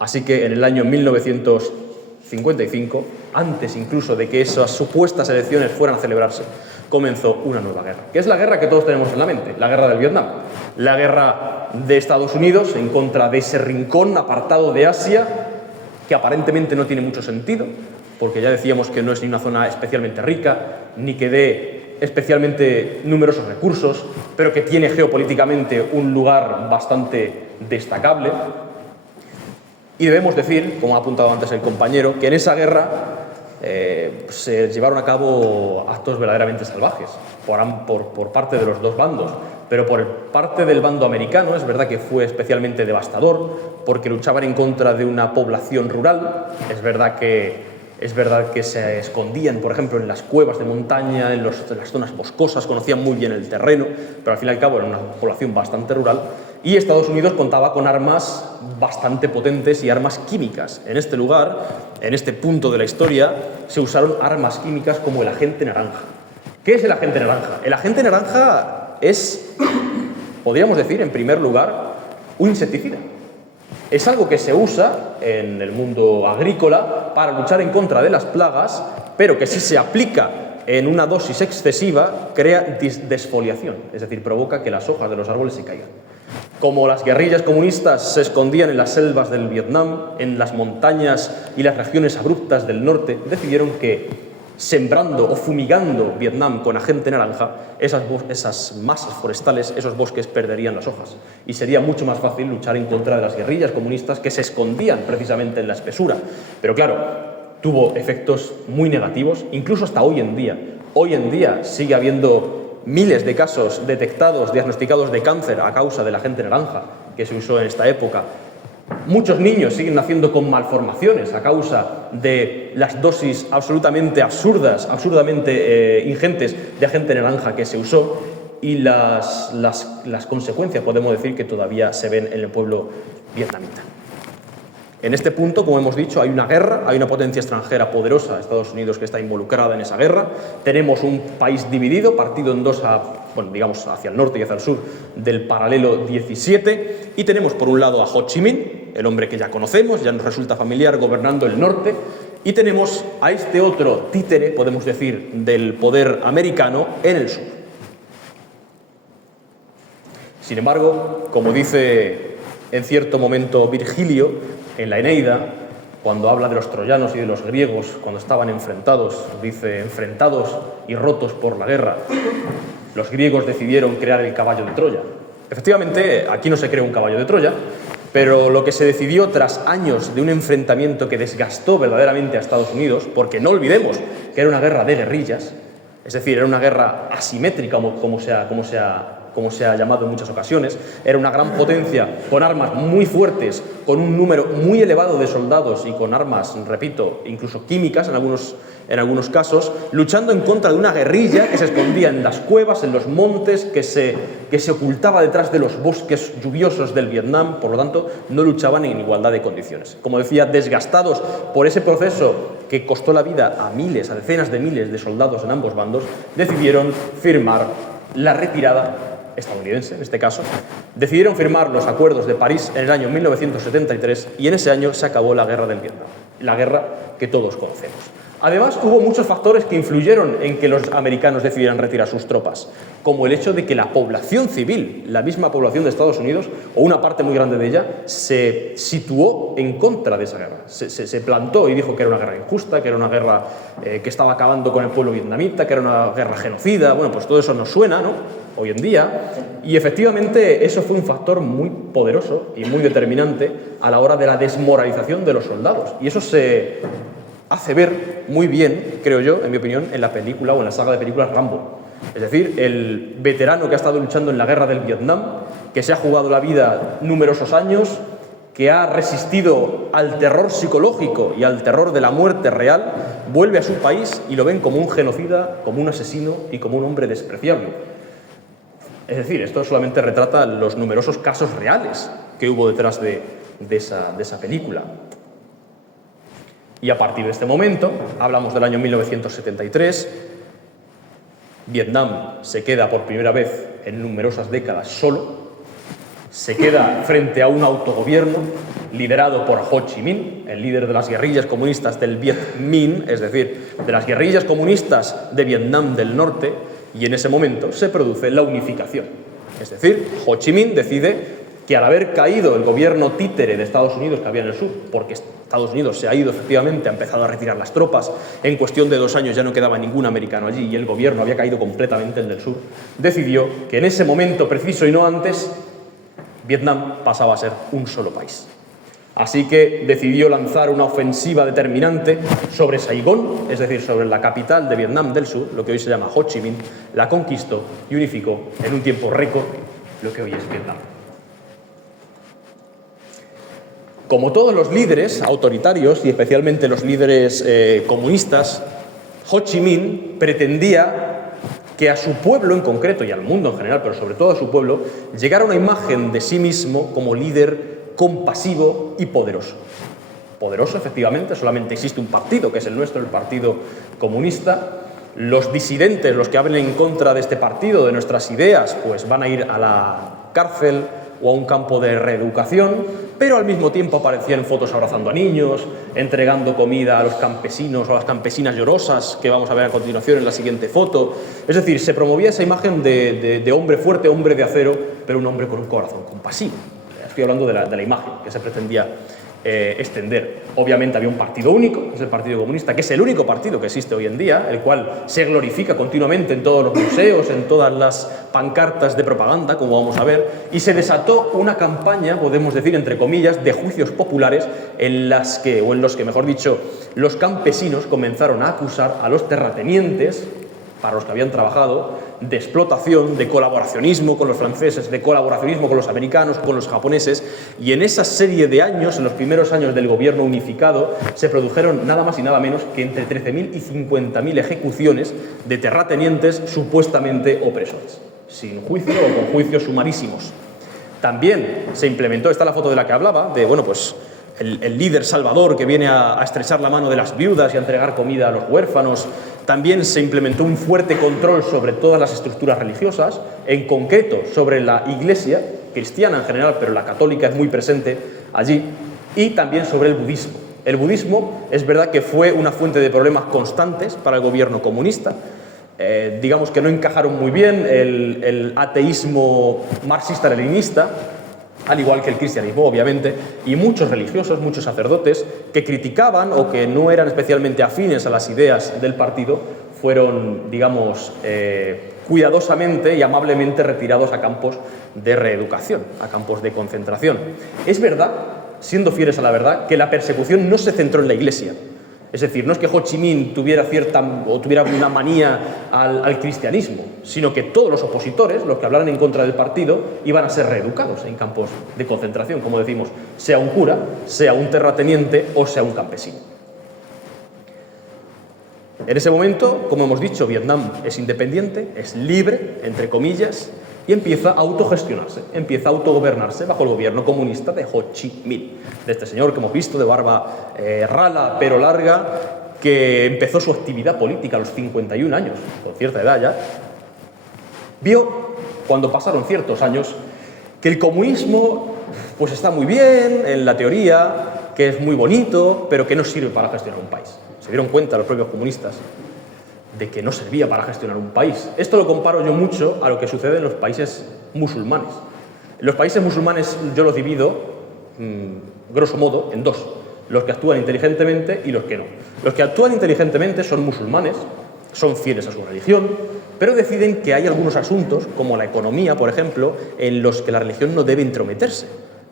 Así que en el año 1955, antes incluso de que esas supuestas elecciones fueran a celebrarse, comenzó una nueva guerra, que es la guerra que todos tenemos en la mente, la guerra del Vietnam. La guerra de Estados Unidos en contra de ese rincón apartado de Asia, que aparentemente no tiene mucho sentido, porque ya decíamos que no es ni una zona especialmente rica, ni que dé especialmente numerosos recursos, pero que tiene geopolíticamente un lugar bastante destacable. Y debemos decir, como ha apuntado antes el compañero, que en esa guerra se llevaron a cabo actos verdaderamente salvajes por parte de los dos bandos, pero por parte del bando americano es verdad que fue especialmente devastador porque luchaban en contra de una población rural. Es verdad que se escondían, por ejemplo, en las cuevas de montaña, en las zonas boscosas, conocían muy bien el terreno, pero al fin y al cabo era una población bastante rural. Y Estados Unidos contaba con armas bastante potentes y armas químicas. En este lugar, en este punto de la historia, se usaron armas químicas como el agente naranja. ¿Qué es el agente naranja? El agente naranja es, podríamos decir, en primer lugar, un insecticida. Es algo que se usa en el mundo agrícola para luchar en contra de las plagas, pero que si se aplica en una dosis excesiva crea desfoliación, es decir, provoca que las hojas de los árboles se caigan. Como las guerrillas comunistas se escondían en las selvas del Vietnam, en las montañas y las regiones abruptas del norte, decidieron que sembrando o fumigando Vietnam con agente naranja, esas masas forestales, esos bosques perderían las hojas. Y sería mucho más fácil luchar en contra de las guerrillas comunistas que se escondían precisamente en la espesura. Pero claro, tuvo efectos muy negativos, incluso hasta hoy en día. Hoy en día sigue habiendo miles de casos detectados, diagnosticados de cáncer a causa del agente naranja que se usó en esta época. Muchos niños siguen naciendo con malformaciones a causa de las dosis absolutamente absurdas, absurdamente ingentes de agente naranja que se usó, y las consecuencias podemos decir que todavía se ven en el pueblo vietnamita. En este punto, como hemos dicho, hay una guerra, hay una potencia extranjera poderosa, Estados Unidos, que está involucrada en esa guerra. Tenemos un país dividido, partido en dos, digamos, hacia el norte y hacia el sur del paralelo 17. Y tenemos, por un lado, a Ho Chi Minh, el hombre que ya conocemos, ya nos resulta familiar, gobernando el norte. Y tenemos a este otro títere, podemos decir, del poder americano en el sur. Sin embargo, como dice en cierto momento Virgilio, en la Eneida, cuando habla de los troyanos y de los griegos, cuando estaban enfrentados, dice, enfrentados y rotos por la guerra, los griegos decidieron crear el caballo de Troya. Efectivamente, aquí no se creó un caballo de Troya, pero lo que se decidió tras años de un enfrentamiento que desgastó verdaderamente a Estados Unidos, porque no olvidemos que era una guerra de guerrillas, es decir, era una guerra asimétrica, como se ha llamado en muchas ocasiones, era una gran potencia con armas muy fuertes, con un número muy elevado de soldados y con armas, repito, incluso químicas en algunos casos, luchando en contra de una guerrilla que se escondía en las cuevas, en los montes, que se ocultaba detrás de los bosques lluviosos del Vietnam. Por lo tanto, no luchaban en igualdad de condiciones. Como decía, desgastados por ese proceso que costó la vida a miles, a decenas de miles de soldados en ambos bandos, decidieron firmar la retirada estadounidense, en este caso. Decidieron firmar los acuerdos de París en el año 1973 y en ese año se acabó la guerra del Vietnam, la guerra que todos conocemos. Además, hubo muchos factores que influyeron en que los americanos decidieran retirar sus tropas, como el hecho de que la población civil, la misma población de Estados Unidos, o una parte muy grande de ella, se situó en contra de esa guerra. Se plantó y dijo que era una guerra injusta, que era una guerra que estaba acabando con el pueblo vietnamita, que era una guerra genocida. Bueno, pues todo eso nos suena, ¿no?, hoy en día, y efectivamente eso fue un factor muy poderoso y muy determinante a la hora de la desmoralización de los soldados, y eso se hace ver muy bien, creo yo, en mi opinión, en la película o en la saga de películas Rambo. Es decir, el veterano que ha estado luchando en la guerra del Vietnam, que se ha jugado la vida numerosos años, que ha resistido al terror psicológico y al terror de la muerte real, vuelve a su país y lo ven como un genocida, como un asesino y como un hombre despreciable. Es decir, esto solamente retrata los numerosos casos reales que hubo detrás de esa película. Y a partir de este momento, hablamos del año 1973, Vietnam se queda por primera vez en numerosas décadas solo, se queda frente a un autogobierno liderado por Ho Chi Minh, el líder de las guerrillas comunistas del Viet Minh, es decir, de las guerrillas comunistas de Vietnam del Norte, y en ese momento se produce la unificación. Es decir, Ho Chi Minh decide que al haber caído el gobierno títere de Estados Unidos que había en el sur, porque Estados Unidos se ha ido efectivamente, ha empezado a retirar las tropas, en cuestión de 2 años ya no quedaba ningún americano allí y el gobierno había caído completamente el del sur, decidió que en ese momento preciso y no antes, Vietnam pasaba a ser un solo país. Así que decidió lanzar una ofensiva determinante sobre Saigón, es decir, sobre la capital de Vietnam del Sur, lo que hoy se llama Ho Chi Minh, la conquistó y unificó en un tiempo récord lo que hoy es Vietnam. Como todos los líderes autoritarios, y especialmente los líderes comunistas, Ho Chi Minh pretendía que a su pueblo en concreto, y al mundo en general, pero sobre todo a su pueblo, llegara una imagen de sí mismo como líder compasivo y poderoso. Poderoso, efectivamente, solamente existe un partido, que es el nuestro, el Partido Comunista. Los disidentes, los que hablen en contra de este partido, de nuestras ideas, pues van a ir a la cárcel o a un campo de reeducación, pero al mismo tiempo aparecían fotos abrazando a niños, entregando comida a los campesinos o a las campesinas llorosas, que vamos a ver a continuación en la siguiente foto. Es decir, se promovía esa imagen de hombre fuerte, hombre de acero, pero un hombre con un corazón compasivo. Estoy hablando de la imagen que se pretendía extender. Obviamente había un partido único, que es el Partido Comunista, que es el único partido que existe hoy en día, el cual se glorifica continuamente en todos los museos, en todas las pancartas de propaganda, como vamos a ver, y se desató una campaña, podemos decir entre comillas, de juicios populares en los que, mejor dicho, los campesinos comenzaron a acusar a los terratenientes, para los que habían trabajado, de explotación, de colaboracionismo con los franceses, de colaboracionismo con los americanos, con los japoneses, y en esa serie de años, en los primeros años del gobierno unificado, se produjeron nada más y nada menos que entre 13.000 y 50.000 ejecuciones de terratenientes supuestamente opresores, sin juicio o con juicios sumarísimos. También se implementó, esta es la foto de la que hablaba, de, el líder salvador que viene a estrechar la mano de las viudas y a entregar comida a los huérfanos. También se implementó un fuerte control sobre todas las estructuras religiosas, en concreto sobre la Iglesia, cristiana en general, pero la católica es muy presente allí, y también sobre el budismo. El budismo es verdad que fue una fuente de problemas constantes para el gobierno comunista. Digamos que no encajaron muy bien el ateísmo marxista-leninista, al igual que el cristianismo, obviamente, y muchos religiosos, muchos sacerdotes que criticaban o que no eran especialmente afines a las ideas del partido, fueron, digamos, cuidadosamente y amablemente retirados a campos de reeducación, a campos de concentración. Es verdad, siendo fieles a la verdad, que la persecución no se centró en la Iglesia. Es decir, no es que Ho Chi Minh tuviera una manía al cristianismo, sino que todos los opositores, los que hablaran en contra del partido, iban a ser reeducados en campos de concentración, como decimos, sea un cura, sea un terrateniente o sea un campesino. En ese momento, como hemos dicho, Vietnam es independiente, es libre, entre comillas, y empieza a autogestionarse, empieza a autogobernarse bajo el gobierno comunista de Ho Chi Minh, de este señor que hemos visto, de barba rala pero larga, que empezó su actividad política a los 51 años, con cierta edad ya. Vio, cuando pasaron ciertos años, que el comunismo pues está muy bien en la teoría, que es muy bonito, pero que no sirve para gestionar un país. Se dieron cuenta los propios comunistas de que no servía para gestionar un país. Esto lo comparo yo mucho a lo que sucede en los países musulmanes. En los países musulmanes yo los divido, grosso modo, en dos: los que actúan inteligentemente y los que no. Los que actúan inteligentemente son musulmanes, son fieles a su religión, pero deciden que hay algunos asuntos, como la economía, por ejemplo, en los que la religión no debe intrometerse,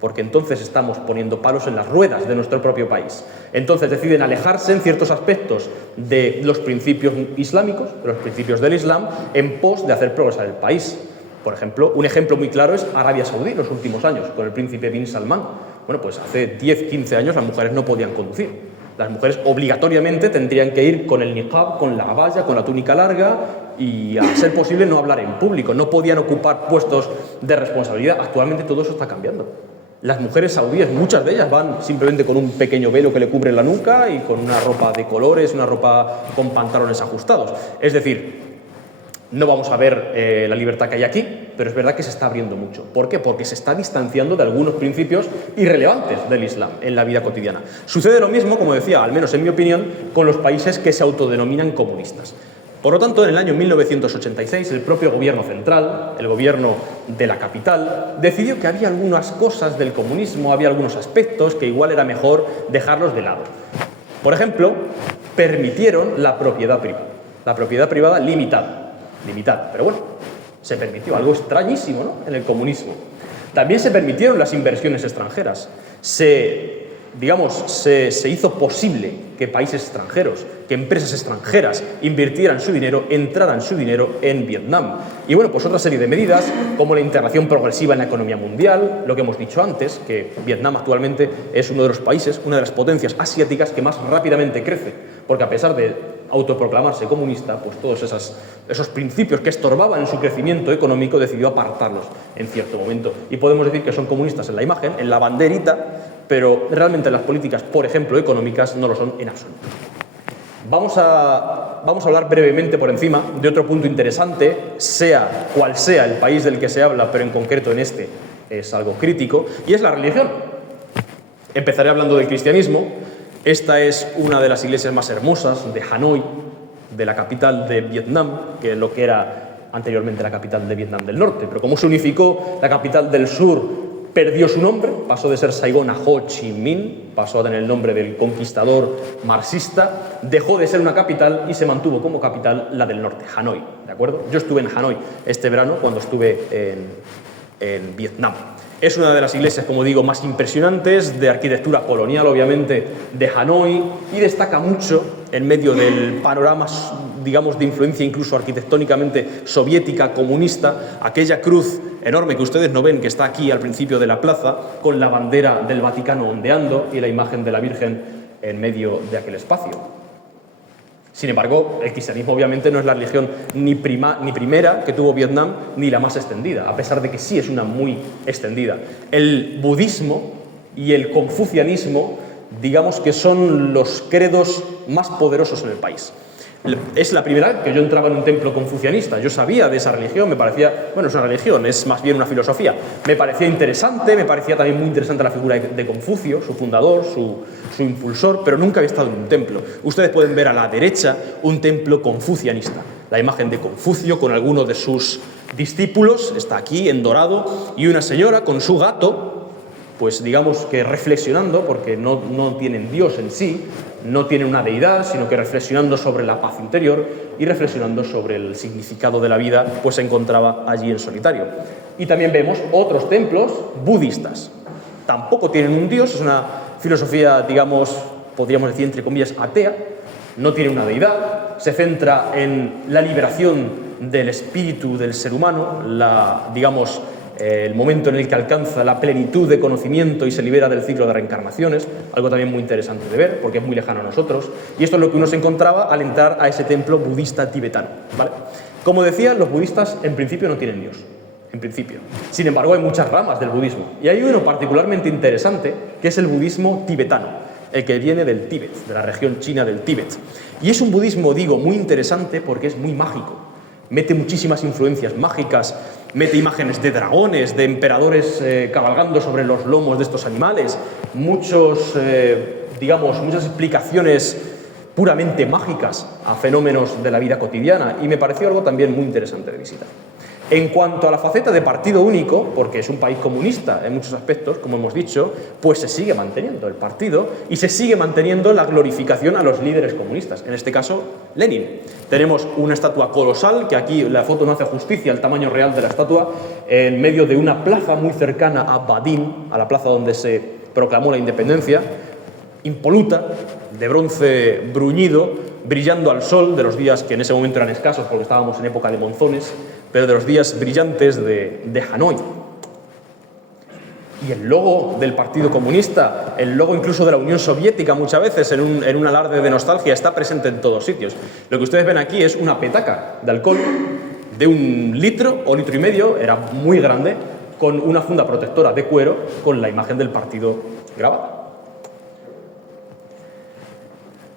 porque entonces estamos poniendo palos en las ruedas de nuestro propio país. Entonces deciden alejarse en ciertos aspectos de los principios islámicos, de los principios del Islam, en pos de hacer progresar el país. Por ejemplo, un ejemplo muy claro es Arabia Saudí en los últimos años, con el príncipe bin Salman. Bueno, pues hace 10, 15 años las mujeres no podían conducir. Las mujeres obligatoriamente tendrían que ir con el niqab, con la abaya, con la túnica larga y, a ser posible, no hablar en público. No podían ocupar puestos de responsabilidad. Actualmente todo eso está cambiando. Las mujeres saudíes, muchas de ellas, van simplemente con un pequeño velo que le cubre la nuca y con una ropa de colores, una ropa con pantalones ajustados. Es decir, no vamos a ver la libertad que hay aquí, pero es verdad que se está abriendo mucho. ¿Por qué? Porque se está distanciando de algunos principios irrelevantes del Islam en la vida cotidiana. Sucede lo mismo, como decía, al menos en mi opinión, con los países que se autodenominan comunistas. Por lo tanto, en el año 1986, el propio gobierno central, el gobierno de la capital, decidió que había algunas cosas del comunismo, había algunos aspectos que igual era mejor dejarlos de lado. Por ejemplo, permitieron la propiedad privada limitada, pero bueno, se permitió, algo extrañísimo, ¿no?, en el comunismo. También se permitieron las inversiones extranjeras, se hizo posible que países extranjeros, que empresas extranjeras invirtieran su dinero, entraran su dinero en Vietnam. Y bueno, pues otra serie de medidas, como la integración progresiva en la economía mundial, lo que hemos dicho antes, que Vietnam actualmente es uno de los países, una de las potencias asiáticas que más rápidamente crece, porque a pesar de autoproclamarse comunista, pues todos esos principios que estorbaban en su crecimiento económico decidió apartarlos en cierto momento. Y podemos decir que son comunistas en la imagen, en la banderita, pero realmente las políticas, por ejemplo, económicas, no lo son en absoluto. Vamos a hablar brevemente por encima de otro punto interesante, sea cual sea el país del que se habla, pero en concreto en este es algo crítico, y es la religión. Empezaré hablando del cristianismo. Esta es una de las iglesias más hermosas de Hanoi, de la capital de Vietnam, que es lo que era anteriormente la capital de Vietnam del Norte. Pero como se unificó, la capital del sur perdió su nombre, pasó de ser Saigón a Ho Chi Minh, pasó a tener el nombre del conquistador marxista, dejó de ser una capital y se mantuvo como capital la del norte, Hanoi, ¿de acuerdo? Yo estuve en Hanoi este verano cuando estuve en Vietnam. Es una de las iglesias, como digo, más impresionantes, de arquitectura colonial, obviamente, de Hanoi, y destaca mucho en medio del panorama, digamos, de influencia incluso arquitectónicamente soviética, comunista, aquella cruz enorme que ustedes no ven, que está aquí al principio de la plaza, con la bandera del Vaticano ondeando y la imagen de la Virgen en medio de aquel espacio. Sin embargo, el cristianismo obviamente no es la religión ni primera que tuvo Vietnam, ni la más extendida, a pesar de que sí es una muy extendida. El budismo y el confucianismo, digamos que son los credos más poderosos en el país. Es la primera vez que yo entraba en un templo confucianista. Yo sabía de esa religión, me parecía, bueno, es una religión, es más bien una filosofía. Me parecía interesante, me parecía también muy interesante la figura de Confucio, su fundador, su impulsor, pero nunca había estado en un templo. Ustedes pueden ver a la derecha un templo confucianista. La imagen de Confucio con alguno de sus discípulos está aquí en dorado, y una señora con su gato, pues digamos que reflexionando, porque no tienen Dios en sí, no tienen una deidad, sino que reflexionando sobre la paz interior y reflexionando sobre el significado de la vida, pues se encontraba allí en solitario. Y también vemos otros templos budistas. Tampoco tienen un Dios, es una filosofía, digamos, podríamos decir entre comillas, atea, no tiene una deidad, se centra en la liberación del espíritu del ser humano, el momento en el que alcanza la plenitud de conocimiento y se libera del ciclo de reencarnaciones, algo también muy interesante de ver, porque es muy lejano a nosotros, y esto es lo que uno se encontraba al entrar a ese templo budista tibetano, ¿vale? Como decía, los budistas en principio no tienen Dios, en principio. Sin embargo, hay muchas ramas del budismo, y hay uno particularmente interesante, que es el budismo tibetano, el que viene del Tíbet, de la región china del Tíbet. Y es un budismo, digo, muy interesante porque es muy mágico, mete muchísimas influencias mágicas, mete imágenes de dragones, de emperadores cabalgando sobre los lomos de estos animales, muchas explicaciones puramente mágicas a fenómenos de la vida cotidiana, y me pareció algo también muy interesante de visitar. En cuanto a la faceta de partido único, porque es un país comunista en muchos aspectos, como hemos dicho, pues se sigue manteniendo el partido y se sigue manteniendo la glorificación a los líderes comunistas, en este caso Lenin. Tenemos una estatua colosal, que aquí la foto no hace justicia al tamaño real de la estatua, en medio de una plaza muy cercana a Badin, a la plaza donde se proclamó la independencia, impoluta, de bronce bruñido, brillando al sol de los días que en ese momento eran escasos porque estábamos en época de monzones, pero de los días brillantes de Hanoi. Y el logo del Partido Comunista, el logo incluso de la Unión Soviética muchas veces, en un alarde de nostalgia, está presente en todos sitios. Lo que ustedes ven aquí es una petaca de alcohol de 1 litro o litro y medio, era muy grande, con una funda protectora de cuero con la imagen del partido grabada.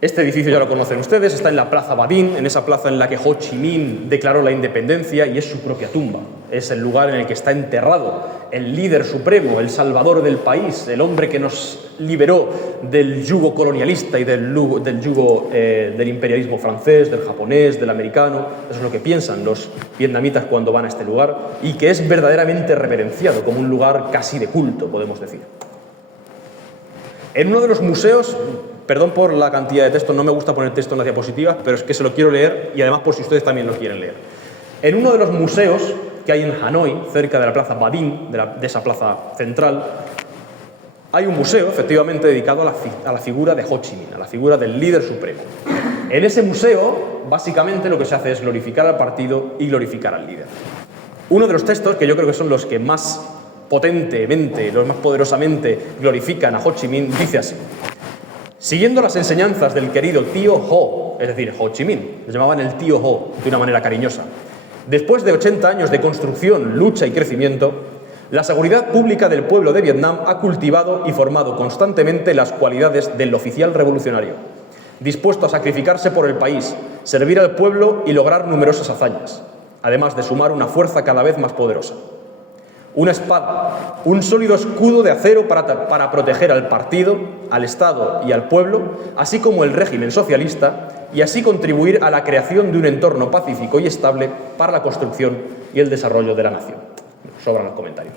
Este edificio ya lo conocen ustedes, está en la Plaza Badin, en esa plaza en la que Ho Chi Minh declaró la independencia, y es su propia tumba. es el lugar en el que está enterrado el líder supremo, el salvador del país, el hombre que nos liberó del yugo colonialista y del yugo del imperialismo francés, del japonés, del americano. Eso es lo que piensan los vietnamitas cuando van a este lugar, y que es verdaderamente reverenciado como un lugar casi de culto, podemos decir. En uno de los museos, perdón por la cantidad de texto, no me gusta poner texto en las diapositivas, pero es que se lo quiero leer y además por si ustedes también lo quieren leer. En uno de los museos que hay en Hanoi, cerca de la plaza Ba Dinh, de esa plaza central, hay un museo, efectivamente, dedicado a la figura de Ho Chi Minh, a la figura del líder supremo. En ese museo, básicamente, lo que se hace es glorificar al partido y glorificar al líder. Uno de los textos, que yo creo que son los que más potentemente, los más poderosamente glorifican a Ho Chi Minh, dice así: siguiendo las enseñanzas del querido tío Ho, es decir, Ho Chi Minh, le llamaban el tío Ho de una manera cariñosa, después de 80 años de construcción, lucha y crecimiento, la seguridad pública del pueblo de Vietnam ha cultivado y formado constantemente las cualidades del oficial revolucionario, dispuesto a sacrificarse por el país, servir al pueblo y lograr numerosas hazañas, además de sumar una fuerza cada vez más poderosa. Una espada, un sólido escudo de acero para proteger al partido, al Estado y al pueblo, así como el régimen socialista, y así contribuir a la creación de un entorno pacífico y estable para la construcción y el desarrollo de la nación. Sobran los comentarios.